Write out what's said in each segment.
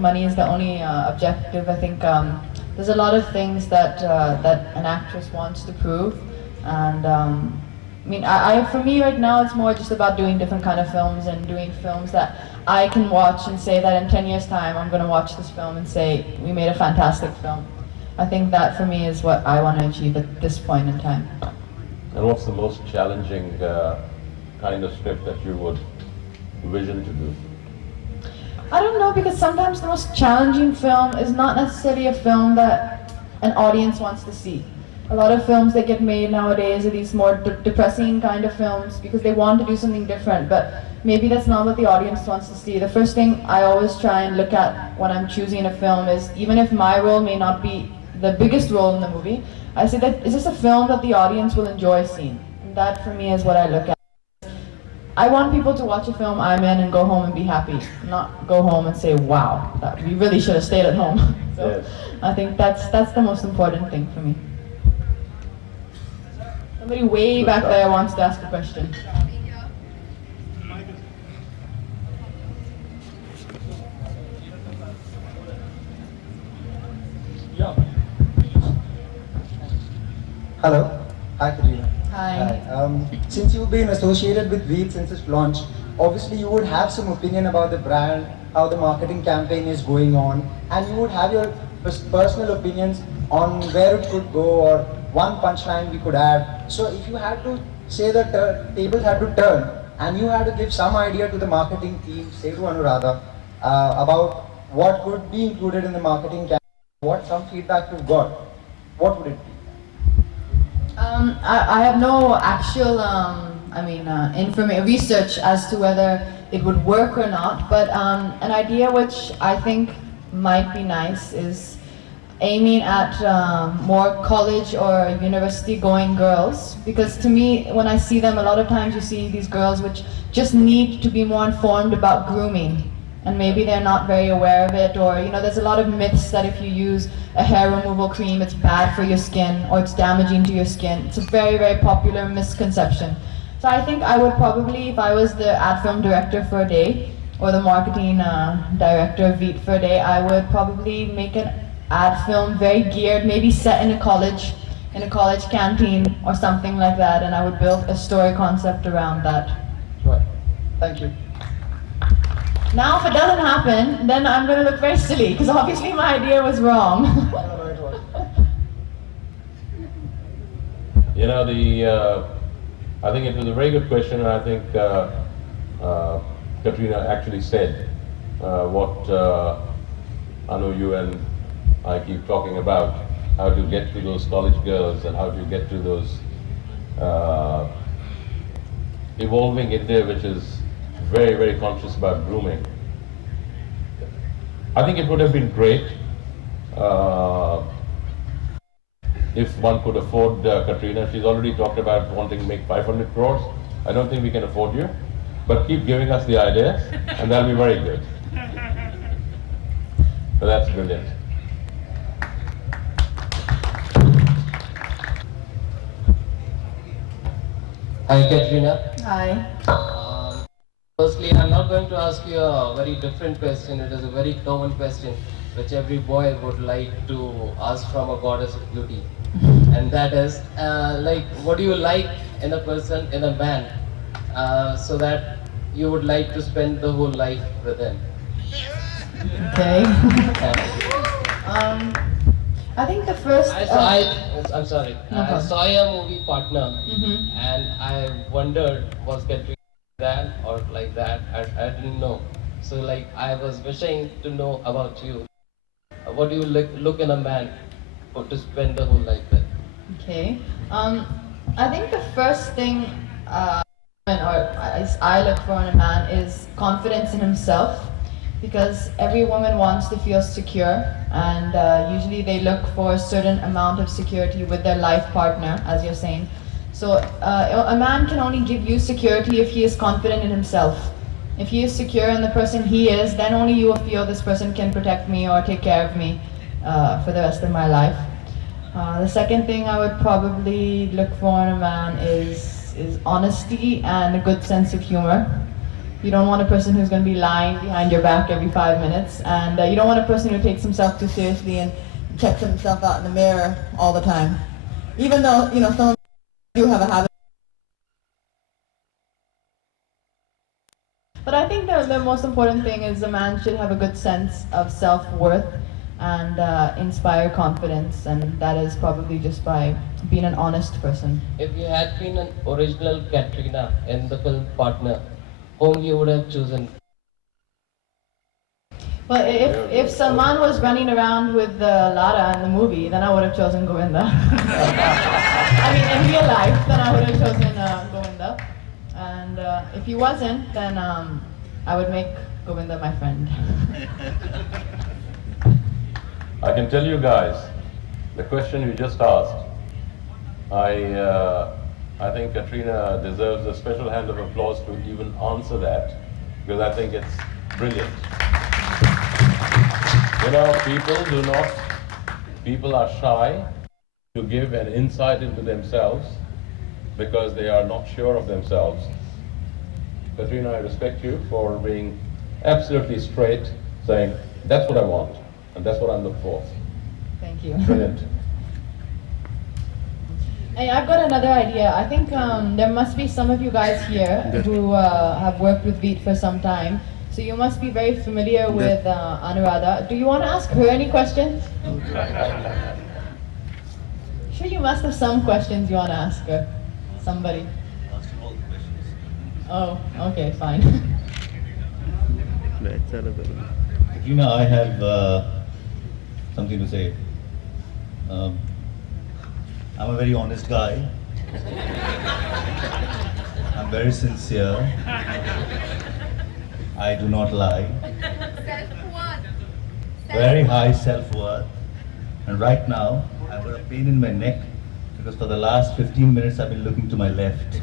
money is the only objective. I think there's a lot of things that that an actress wants to prove, and I mean, for me right now, it's more just about doing different kind of films and doing films that I can watch and say that in 10 years' time, I'm going to watch this film and say, we made a fantastic film. I think that for me is what I want to achieve at this point in time. And what's the most challenging kind of script that you would vision to do? I don't know, because sometimes the most challenging film is not necessarily a film that an audience wants to see. A lot of films that get made nowadays are these more depressing kind of films because they want to do something different, but maybe that's not what the audience wants to see. The first thing I always try and look at when I'm choosing a film is, even if my role may not be the biggest role in the movie, I say that, is this a film that the audience will enjoy seeing? And that for me is what I look at. I want people to watch a film I'm in and go home and be happy, not go home and say, wow, we really should have stayed at home. So yes. I think that's the most important thing for me. Somebody way back there wants to ask a question. Hello. Hi, Katrina. Hi. Since you've been associated with Veet since its launch, obviously you would have some opinion about the brand, how the marketing campaign is going on, and you would have your personal opinions on where it could go or one punchline we could add. So if you had to say that tables had to turn and you had to give some idea to the marketing team, say to Anuradha, about what could be included in the marketing campaign, what some feedback you've got, what would it be? I have no actual, research as to whether it would work or not, but an idea which I think might be nice is aiming at more college or university going girls, because to me, when I see them, a lot of times you see these girls which just need to be more informed about grooming, and maybe they're not very aware of it, or there's a lot of myths that if you use a hair removal cream it's bad for your skin or it's damaging to your skin. It's a very, very popular misconception. So I think I would probably, if I was the ad film director for a day or the marketing director of Veet for a day, I would probably make an ad film very geared, maybe set in a college canteen or something like that, and I would build a story concept around that. Right. Thank you. Now, if it doesn't happen, then I'm going to look very silly, because obviously my idea was wrong. I think it was a very good question, and I think Katrina actually said what Anu, you and I keep talking about, how to get to those college girls and how to get to those evolving India, which is very, very conscious about grooming. I think it would have been great if one could afford Katrina. She's already talked about wanting to make 500 crores. I don't think we can afford you, but keep giving us the ideas and that'll be very good. So that's brilliant. Hi, Katrina. Hi. Firstly, I'm not going to ask you a very different question. It is a very common question which every boy would like to ask from a goddess of beauty. And that is, what do you like in a person, in a man, so that you would like to spend the whole life with him? Okay. I think the first... I'm sorry. No I saw your movie Partner, Mm-hmm. and I wondered, was Katrina that or like that? I didn't know. So I was wishing to know about you. What do you look in a man to spend the whole life with? Okay. I think the first thing I look for in a man is confidence in himself, because every woman wants to feel secure, and usually they look for a certain amount of security with their life partner, as you're saying. So a man can only give you security if he is confident in himself. If he is secure in the person he is, then only you will feel this person can protect me or take care of me for the rest of my life. The second thing I would probably look for in a man is honesty and a good sense of humor. You don't want a person who's going to be lying behind your back every 5 minutes, and you don't want a person who takes himself too seriously and checks himself out in the mirror all the time. Even though, you know, some do have a habit. But I think the most important thing is a man should have a good sense of self-worth and inspire confidence, and that is probably just by being an honest person. If you had been an original Katrina in the film Partner, whom you would have chosen? Well, if Salman was running around with Lara in the movie, then I would have chosen Govinda. I mean, in real life, then I would have chosen Govinda. And if he wasn't, then I would make Govinda my friend. I can tell you guys, the question you just asked, I think Katrina deserves a special hand of applause to even answer that, because I think it's brilliant. You know, people are shy to give an insight into themselves because they are not sure of themselves. Katrina, I respect you for being absolutely straight, saying, that's what I want, and that's what I'm looking for. Thank you. Brilliant. Hey, I've got another idea. I think there must be some of you guys here who have worked with Veet for some time. So you must be very familiar with Anuradha. Do you want to ask her any questions? Sure, you must have some questions you want to ask her. Somebody. Oh, okay, fine. Katrina, I have something to say. I'm a very honest guy. I'm very sincere. I do not lie. Self-worth. Very high self-worth. And right now, I've got a pain in my neck because for the last 15 minutes I've been looking to my left.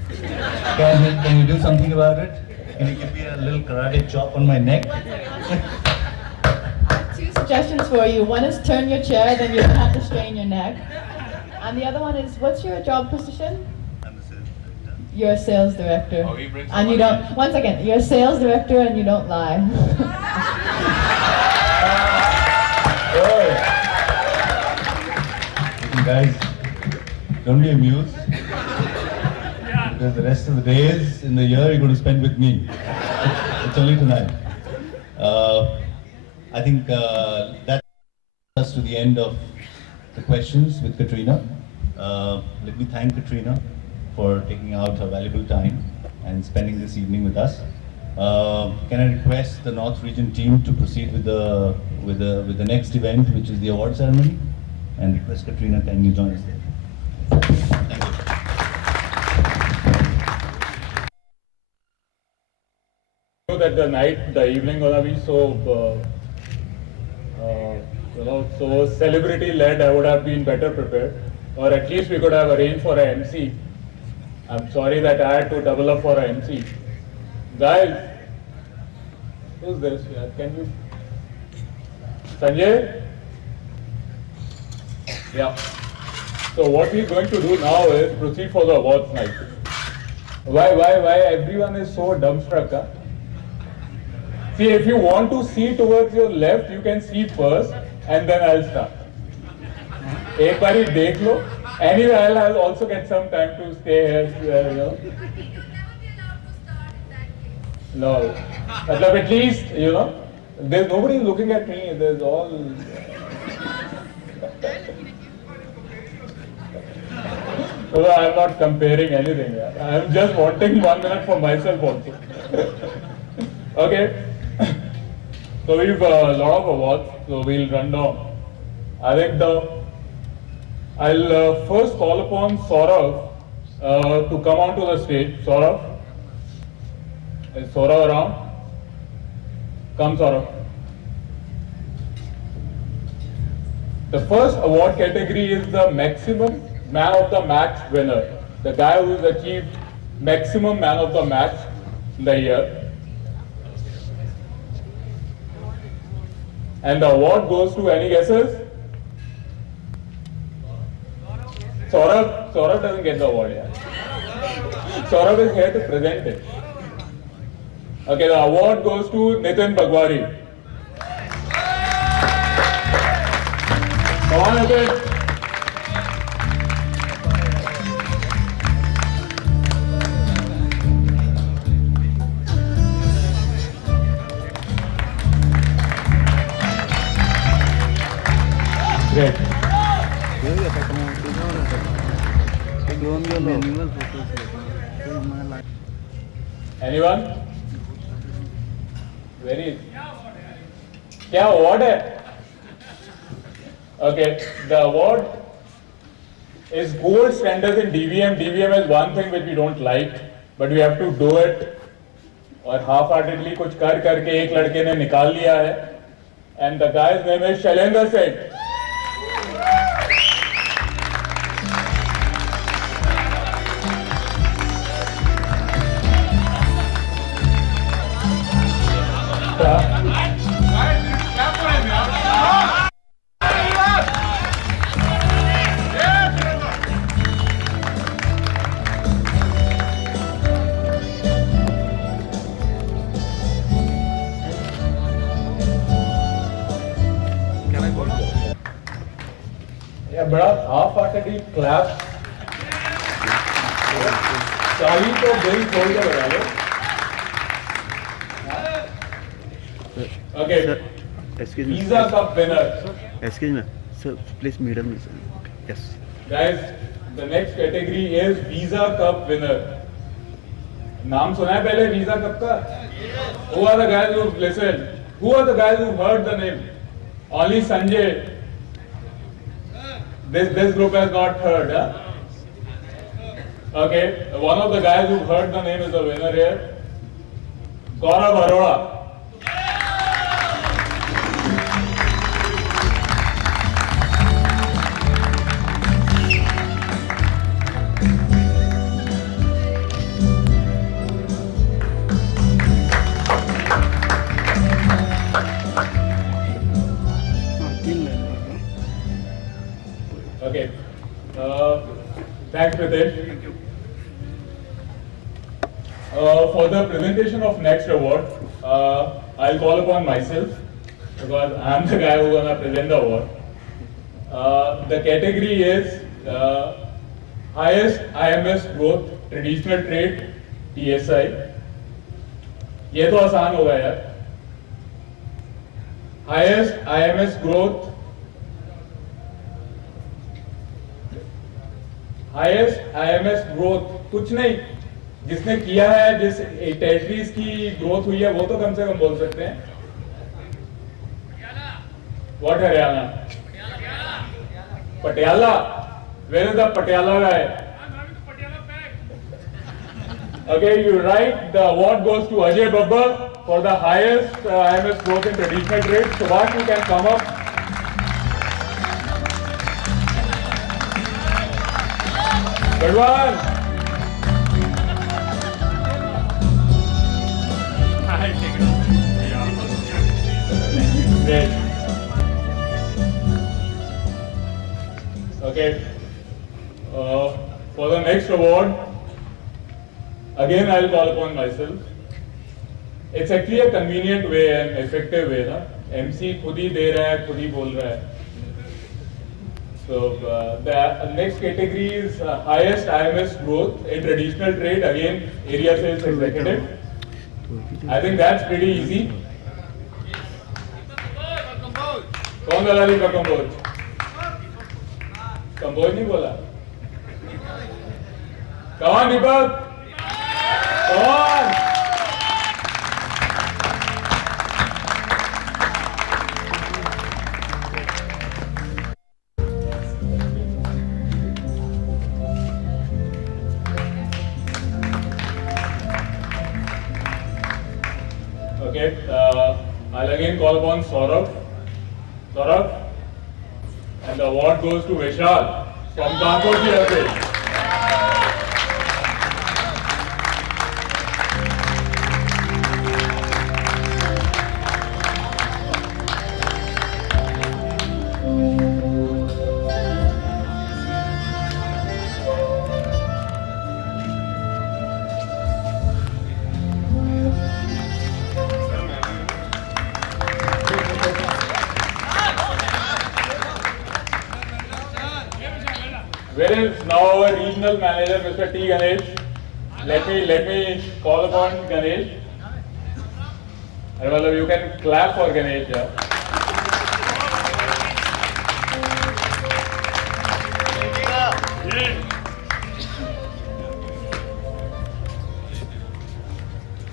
Can you do something about it? Can you give me a little karate chop on my neck? Two suggestions for you. One is turn your chair, then you don't have to strain your neck. And the other one is, what's your job position? I'm the sales director. You're a sales director. Oh, he brings And you somebody don't, one second, you're a sales director and you don't lie. Listen, guys, don't be amused. Because the rest of the days in the year you're going to spend with me. It's only tonight. I think that brings us to the end of the questions with Katrina. Let me thank Katrina for taking out her valuable time and spending this evening with us. Can I request the North Region team to proceed with the next event, which is the award ceremony, and request Katrina, can you join us there? Thank you. That the evening gonna be so, so celebrity-led. I would have been better prepared, or at least we could have arranged for an MC. I'm sorry that I had to double up for an MC. Guys, who's this? Yeah, can you? Sanjay? Yeah. So what we're going to do now is proceed for the awards night. Why everyone is so dumbstruck? Huh? See, if you want to see towards your left, you can see first, and then I'll start. Ek bari dekh lo. Anyway, I'll also get some time to stay here, you know. You'll never be allowed to start in that case. No, but at least, you know, there's nobody looking at me. There's all. No, I'm not comparing anything. I'm just wanting 1 minute for myself also. Okay. So we've a lot of awards, so we'll run down. I think I'll first call upon Saurav to come onto the stage. Saurav? Is Saurav around? Come, Saurav. The first award category is the maximum man of the match winner. The guy who's achieved maximum man of the match in the year. And the award goes to any guesses? Saurabh doesn't get the award yet. Saurabh is here to present it. Okay, the award goes to Nitin Bagwari. Come on, Nitin. Great. Anyone? Very. क्या award है? Okay, the award is gold standards in DVM. DVM is one thing which we don't like, but we have to do it. और half-heartedly कुछ कर करके एक लड़के ने निकाल लिया है. And the guy's name is Shailendra Seth. Yeah, बड़ा half-heartedly clap. चाली तो दिल खोल के बजा लो. Okay. Excuse me. Visa Cup winner. Excuse me. Sir, please middle me. Sir. Okay. Yes. Guys, the next category is Visa Cup winner. नाम सुना है पहले Visa Cup का? Who are the guys who listened? Who are the guys who heard the name? Only Sanjay. This group has not heard, huh? Okay, one of the guys who heard the name is the winner here. Gaurav Arora. Okay. Thanks, Pritesh. For the presentation of next award, I'll call upon myself because I'm the guy who's gonna present the award. The category is highest IMS growth traditional trade TSI. ये तो आसान होगा यार. Highest IMS growth. Highest IMS growth कुछ नहीं जिसने किया है जिस टेरिटरीज की ग्रोथ हुई है वो तो कम से कम बोल सकते हैं. What Haryana Patiala where is the Patiala guy. Okay, you're right. The award goes to Ajay Babbar for the highest IMS growth in traditional trade. Subhash, you can come up. Good one. Great. Okay. For the next award, again I'll call upon myself. It's actually a convenient way and effective way, ना? MC खुद ही दे रहा है, खुद ही बोल रहा है. So the next category is highest IMS growth in traditional trade. Again, area sales executive. I think that's pretty easy. कौन दलाली का कंबोज? कंबोज नहीं बोला. Come on, Deepak. Come on. Okay, I'll again call upon Saurabh. Saurabh, and the award goes to Vishal from Kanpur GFA. Where is now our regional manager, Mr. T. Ganesh? Let me call upon Ganesh. Well, you can clap for Ganesh. Yeah?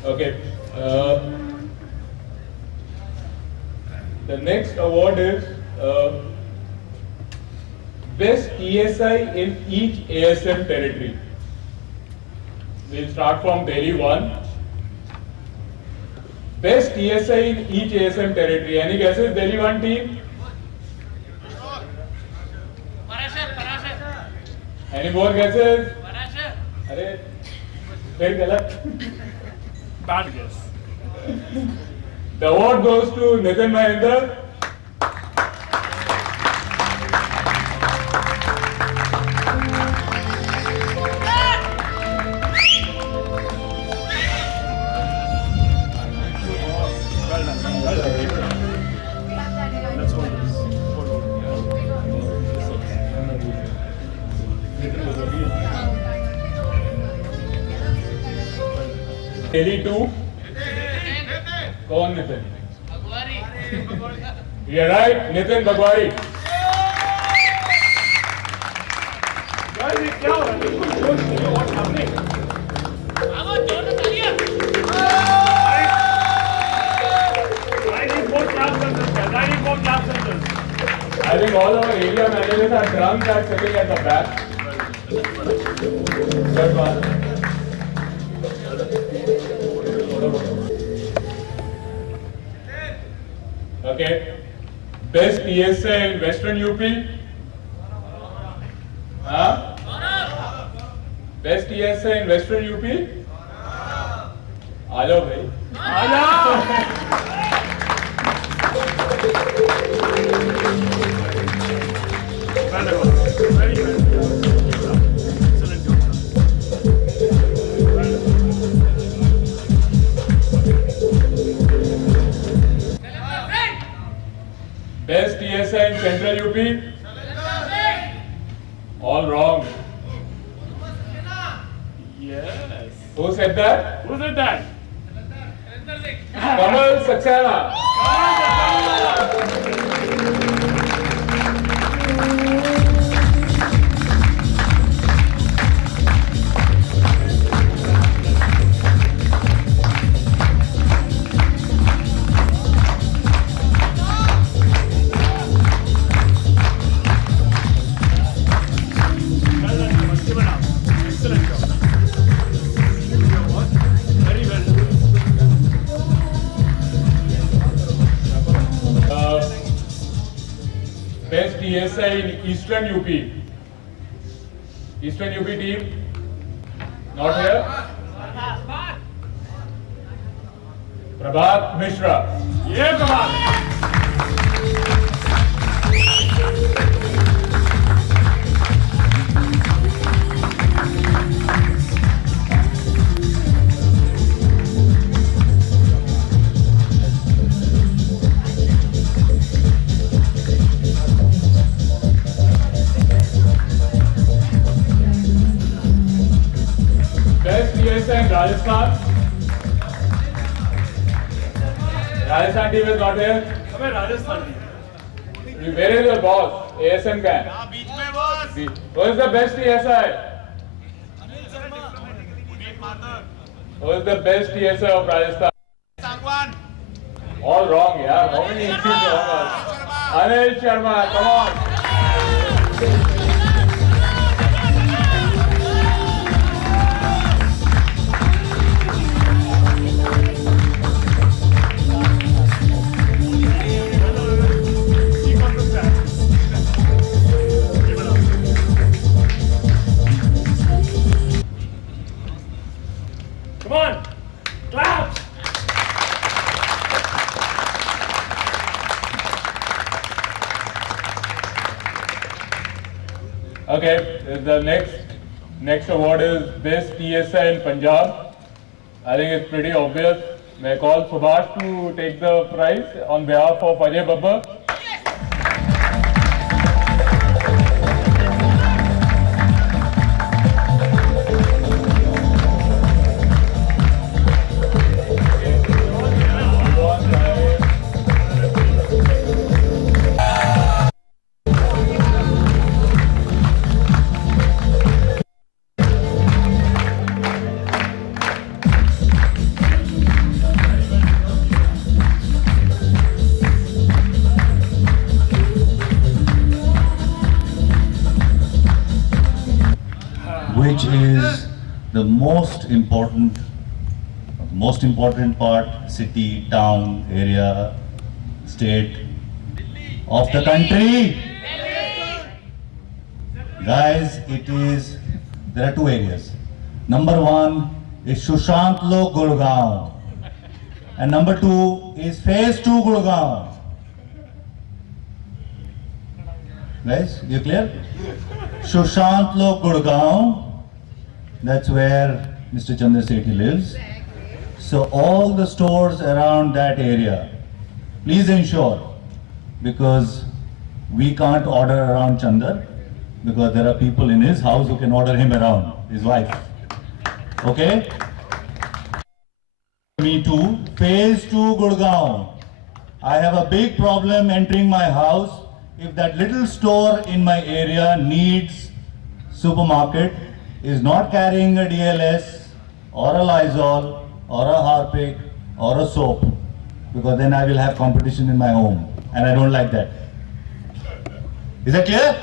Okay. The next award is Best ESI in each ASM territory. We'll start from Delhi 1. Best ESI in each ASM territory. Any guesses? Delhi 1 team? Any more guesses? Arey, फिर गलत. Bad guess. The award goes to Nitin Mahinder. Well done. Keep it up. Let's hold this. Delhi 2. कौन Nitin? You're right, Nitin Bagwari. Guys, ये क्या हो रहा है? What's happening? I need more claps than this, guys. I need more claps than this. I think all our area managers are drunk at sitting at the back. Good one. Okay. Best ESA in Western UP? Huh? Best ESA in Western UP? आ जाओ भाई. Well done. Very well. Keep it up. Excellent job, sir. Well done. Best ESA in Central UP? All wrong. Yes. Who said that? Who said that? Kamal Saxena. Well done, Kamal. Keep it up. Excellent job. Very well. Best ESA in Eastern UP. Eastern UP team? Not here? Prabhat Mishra. Yeah, Kamal. Best ESA in Rajasthan. Rajasthan team is not here. अबे Rajasthan Where is your boss? ASM guy. Who is the best ESI? Who is the best ESI of Rajasthan? All wrong, yeah. How many issues wrong? Anil Sharma, come on. Keep up the stats. Keep it up. Come on. Claps. Okay, the next award is Best ESI in Punjab. I think it's pretty obvious. May I call Subhash to take the prize on behalf of Ajay Babbar? which is the most important part, city, town, area, state of the country. Guys, there are two areas. Number one is Sushant Lok Gurgaon. And number two is Phase 2 Gurgaon. Guys, you clear? Sushant Lok Gurgaon, that's where Mr. Chandra Sethi lives. So all the stores around that area, please ensure, because we can't order around Chandar, because there are people in his house who can order him around, his wife. Okay? Me too. Phase 2 Gurgaon. I have a big problem entering my house. If that little store in my area needs supermarket, is not carrying a DLS or a Lysol or a Harpic or a soap, because then I will have competition in my home, and I don't like that. Is that clear?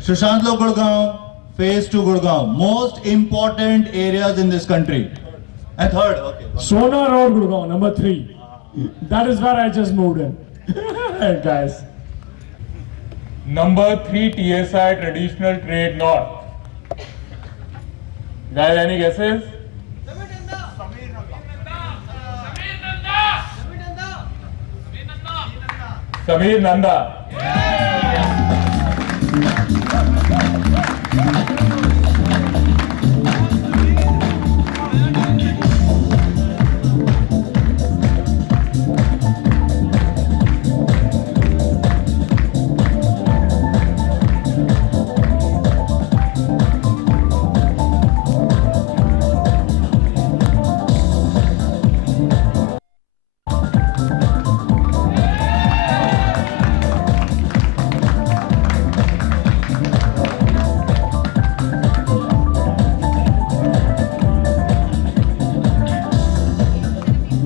Sushant Lok Gurgaon, Phase 2 Gurgaon, most important areas in this country. And third, okay. Sona Road, Gurgaon, number 3. That is where I just moved in. Guys. Number 3 TSI Traditional Trade North. Guys, any guesses? Samir Nanda.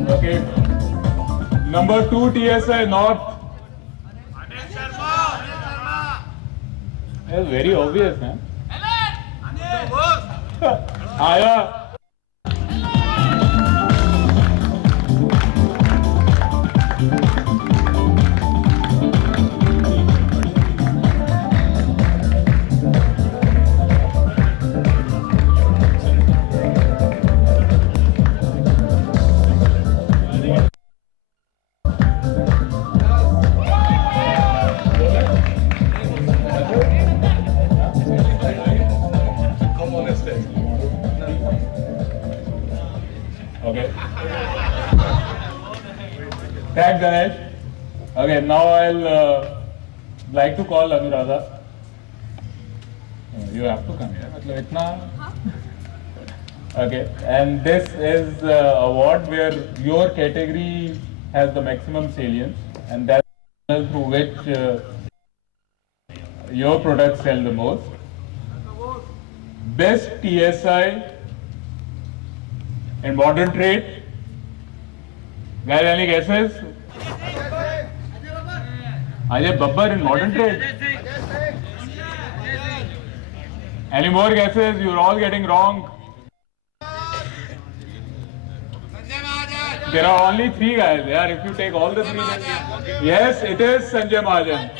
Okay. Number 2 TSI North. That's very obvious, man. Aya. Okay. Thank Ganesh. Okay, now I'll like to call Anuradha. You have to come here. मतलब इतना. Okay, and this is award where your category has the maximum salience, and that's through which your products sell the most. Best TSI in modern trade. Guys, any guesses? Ajay Babbar in modern trade. Any more guesses? You're all getting wrong. There are only 3 guys. Yeah, if you take all the 3, then yes, it is Sanjay Mahajan.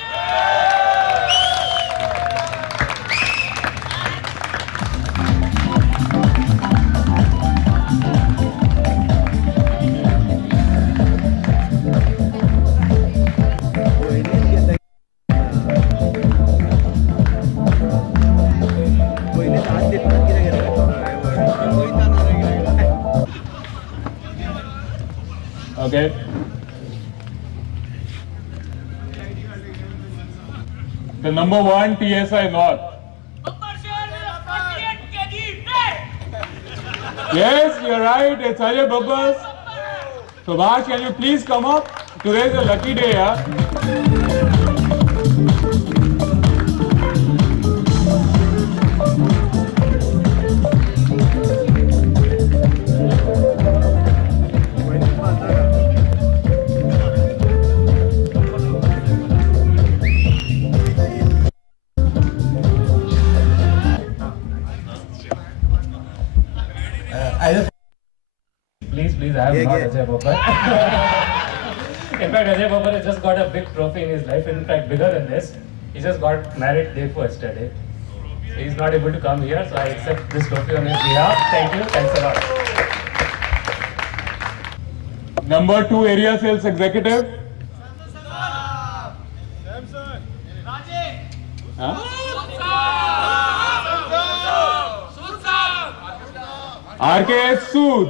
Okay. The number 1 TSI North. Yes, you're right. It's Ajay Babbas. Subhash, can you please come up? Today is a lucky day, yeah? I am not Ajay Babbar. In fact, Ajay Babbar has just got a big trophy in his life. In fact, bigger than this. He just got married day before yesterday. He is not able to come here, so I accept this trophy on his behalf. Thank you. Thanks a lot. Number 2 area sales executive. Huh? RKS Sood.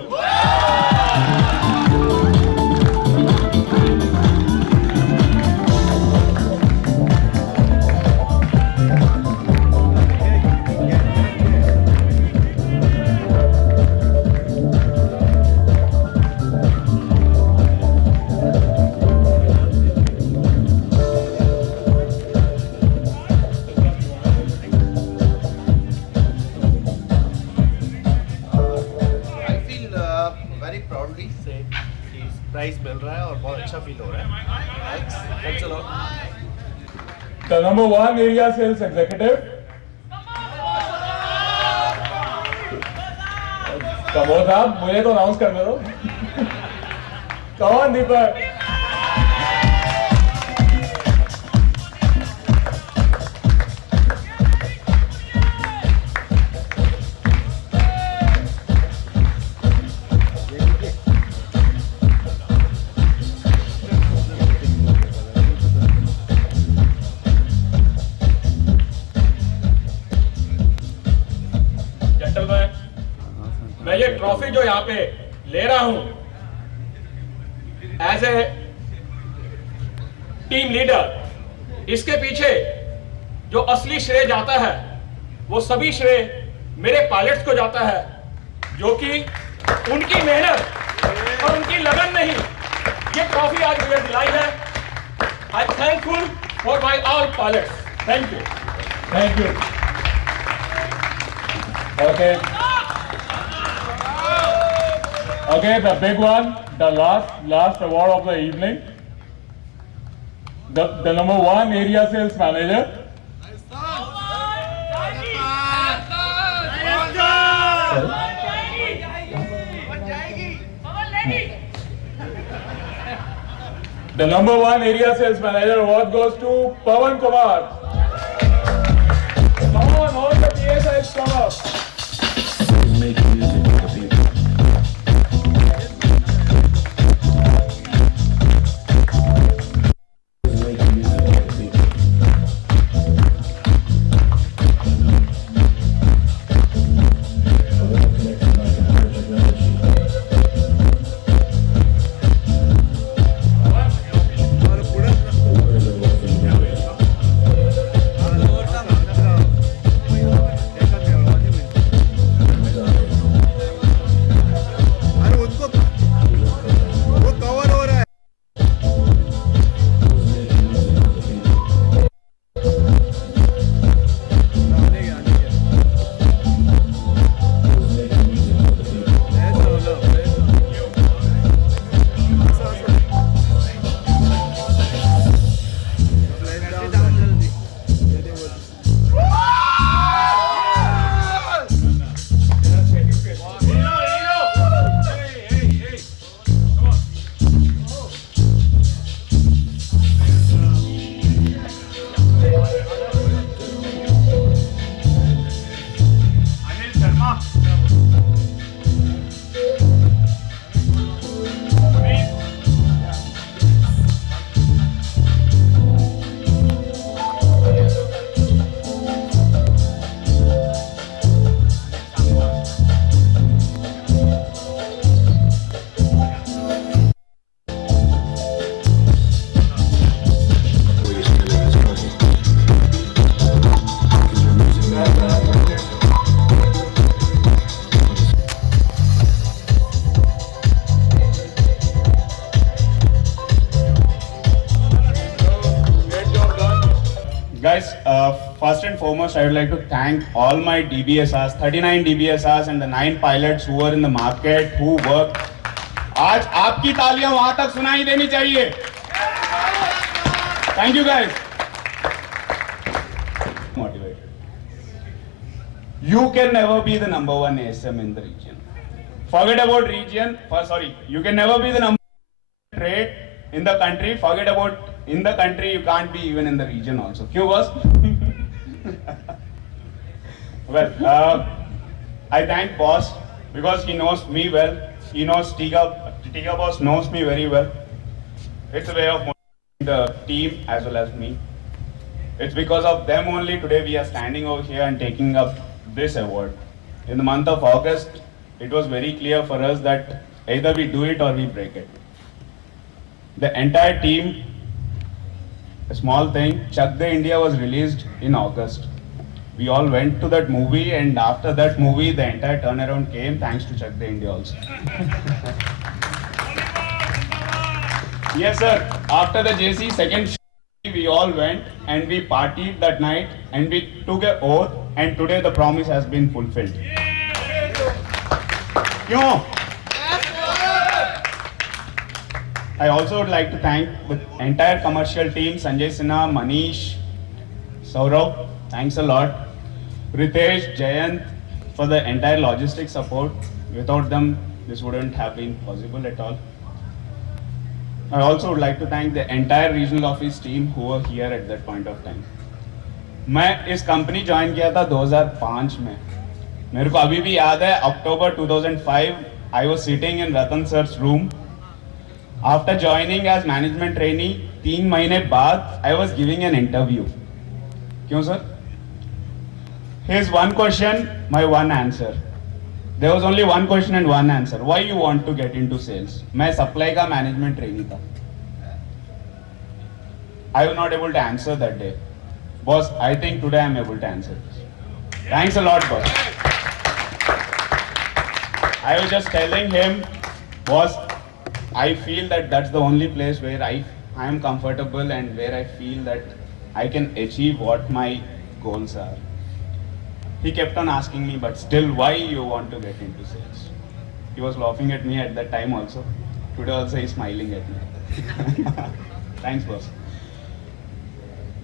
I feel very proudly say कि prize मिल रहा है और बहुत अच्छा feel हो रहा है. Thanks a lot. The number 1 area sales executive. Kamod साहब, मुझे तो अनाउंस करने दो. कौन दीपक? जेंटलमैन, मैं ये ट्रॉफी जो यहाँ पे ले रहा हूं एज ए टीम लीडर, इसके पीछे जो असली श्रेय जाता है वो सभी श्रेय मेरे पायलट्स को जाता है, जो कि उनकी मेहनत और उनकी लगन में ही ये ट्रॉफी आज मुझे दिलाई है. I am thankful for my all pilots. Thank you. Thank you. Okay. Okay, the big one, the last award of the evening. The number 1 area sales manager. The number 1 area sales manager award goes to Pawan Kumar. Come on, all the PSIs come up. Guys, first and foremost, I would like to thank all my DBSRs, 39 DBSRs and the 9 pilots who were in the market, who worked. आज आपकी तालियां वहां तक सुनाई देनी चाहिए. Thank you guys. Motivated. You can never be the number 1 ASM in the region. Forget about region. Sorry, you can never be the number one trade in the country. Forget about in the country. You can't be even in the region also. Kyun boss? Well, I thank boss because he knows me well. He knows Tiga boss knows me very well. It's a way of motivating the team as well as me. It's because of them only today we are standing over here and taking up this award. In the month of August, it was very clear for us that either we do it or we break it. The entire team, a small thing, Chak De India was released in August. We all went to that movie, and after that movie, the entire turnaround came thanks to Chak De India also. Yes, sir. After the JC second show, we all went and we partied that night and we took an oath, and today the promise has been fulfilled. Kyun? I also would like to thank the entire commercial team, Sanjay Sinha, Manish, Saurav, thanks a lot. Ritesh, Jayant, for the entire logistic support. Without them, this wouldn't have been possible at all. I also would like to thank the entire regional office team who were here at that point of time. मैं इस company join किया था 2005 में. मेरे को अभी भी याद है October 2005 I was sitting in Ratan sir's room. After joining as management trainee, 3 महीने बाद I was giving an interview. क्यों sir? Here's one question, my one answer. There was only one question and one answer. Why you want to get into sales? मैं supply का management trainee था. I was not able to answer that day. Boss, I think today I'm able to answer this. Thanks a lot, boss. I was just telling him, boss, I feel that that's the only place where I am comfortable and where I feel that I can achieve what my goals are. He kept on asking me, but still, why you want to get into sales? He was laughing at me at that time also. Today also he's smiling at me. Thanks, boss.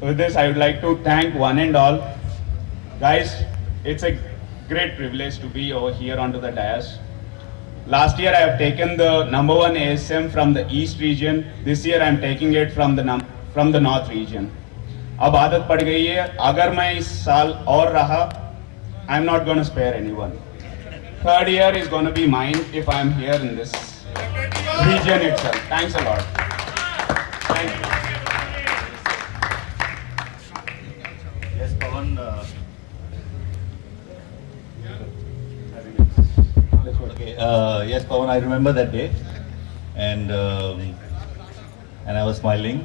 With this, I would like to thank one and all. Guys, it's a great privilege to be over here onto the dais. Last year, I have taken the #1 ASM from the East region. This year, I am taking it from the North region. अब आदत पड़ गई है, अगर मैं इस साल और रहा, I am not going to spare anyone. Third year is going to be mine if I am here in this region itself. Thanks a lot. Thank you. Yes, Pawan. Okay. Yes, Pawan. I remember that day, and I was smiling,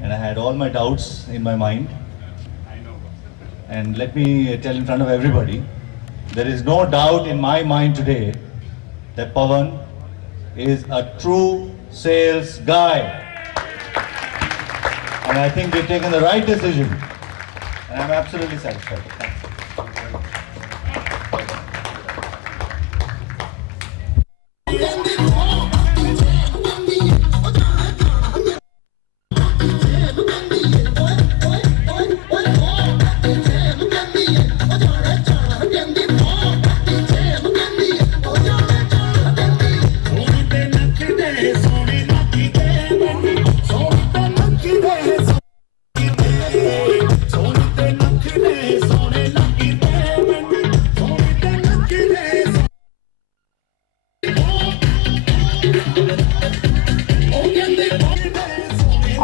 and I had all my doubts in my mind. And let me tell in front of everybody, there is no doubt in my mind today that Pawan is a true sales guy. And I think we've taken the right decision. And I'm absolutely satisfied.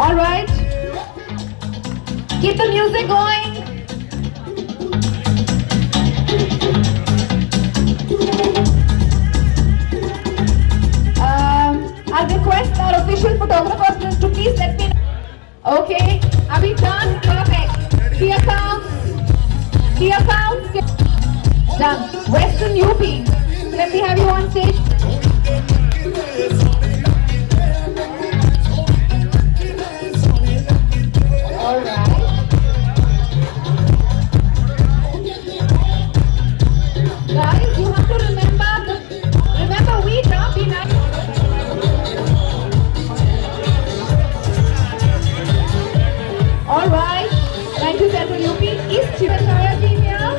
All right. Keep the music going. I'll request our official photographers to please let me know. Okay. Are we done? Perfect. Key accounts. Done. Western UP. Let me have you on stage. All right. Guys, you have to remember we drop the night. All right. Thank you, Central UP. East Chivantaya team here.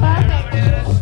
Perfect.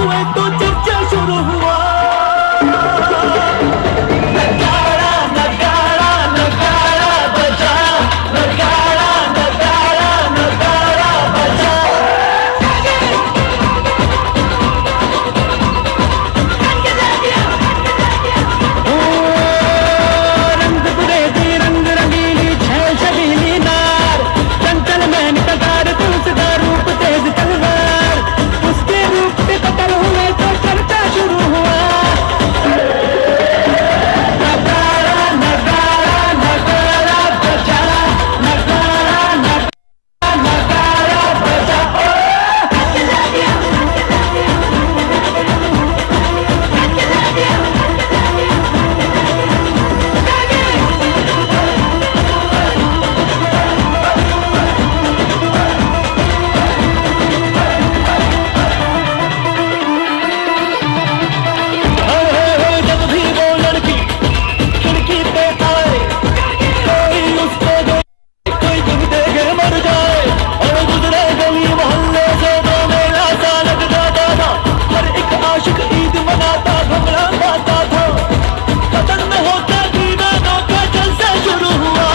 हुए तो चर्चा शुरू हुआ। नगाड़ा नगाड़ा नगाड़ा बजा, नगाड़ा नगाड़ा नगाड़ा बजा। रंग गुरेजी रंग रंगीली छैल छबीली नार, चंचल मैन कतार तुलसदा रूप तेज तलवार, उसके रूप पे कतल हुए तो चर्चा शुरू हुआ। नगाड़ा नगाड़ा नगाड़ा बजा, नगाड़ा नगाड़ा नगाड़ा बजा। जब भी वो लड़की खिड़की पे आए, कोई उसको देखे, कोई दिल देखे मर जाए। और गुजरे गली मोहल्ले से तो मेला सा लग जाता था, हर एक आशिक ईद मनाता भंगड़ा गाता था। कदर में होता दीवानों का जलसा शुरू हुआ।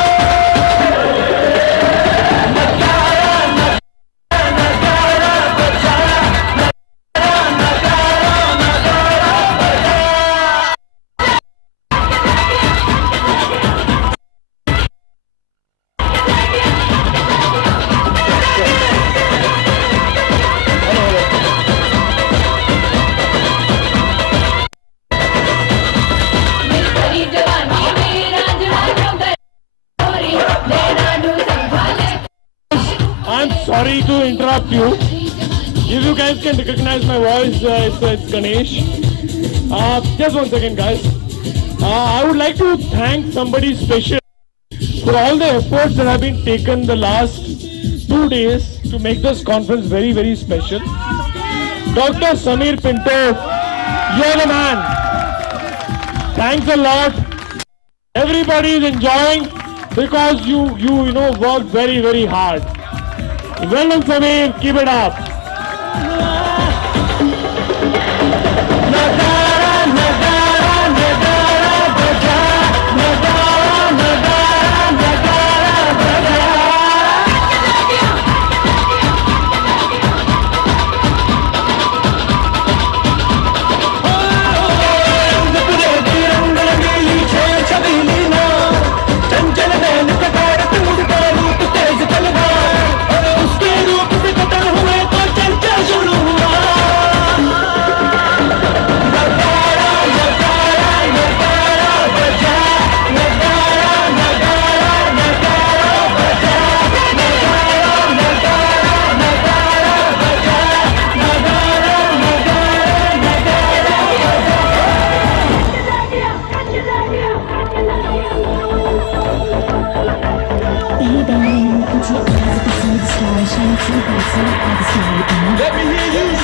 नगाड़ा नगाड़ा नगाड़ा बजा, नगाड़ा नगाड़ा नगाड़ा बजा। I'm sorry to interrupt you. If you guys can recognize my voice, it's Ganesh. Just 1 second, guys. I would like to thank somebody special for all the efforts that have been taken the last 2 days to make this conference very, very special. Dr. Samir Pinto, you're the man. Thanks a lot. Everybody is enjoying because you know worked very, very hard. Well done, Samir. Keep it up. नगाड़ा नगाड़ा नगाड़ा बजा, नगाड़ा नगाड़ा नगाड़ा बजा। रंग गुरेजी रंग रंगीली छैल छबीली नार, चंचल मैन कतार तुलसदा रूप तेज तलवार, और उसके रूप से कतल हुए तो चर्चा शुरू हुआ। नगाड़ा नगाड़ा नगाड़ा बजा, नगाड़ा नगाड़ा नगाड़ा बजा, नगाड़ा नगाड़ा नगाड़ा बजा, नगाड़ा नगाड़ा नगाड़ा बजा। Let me hear you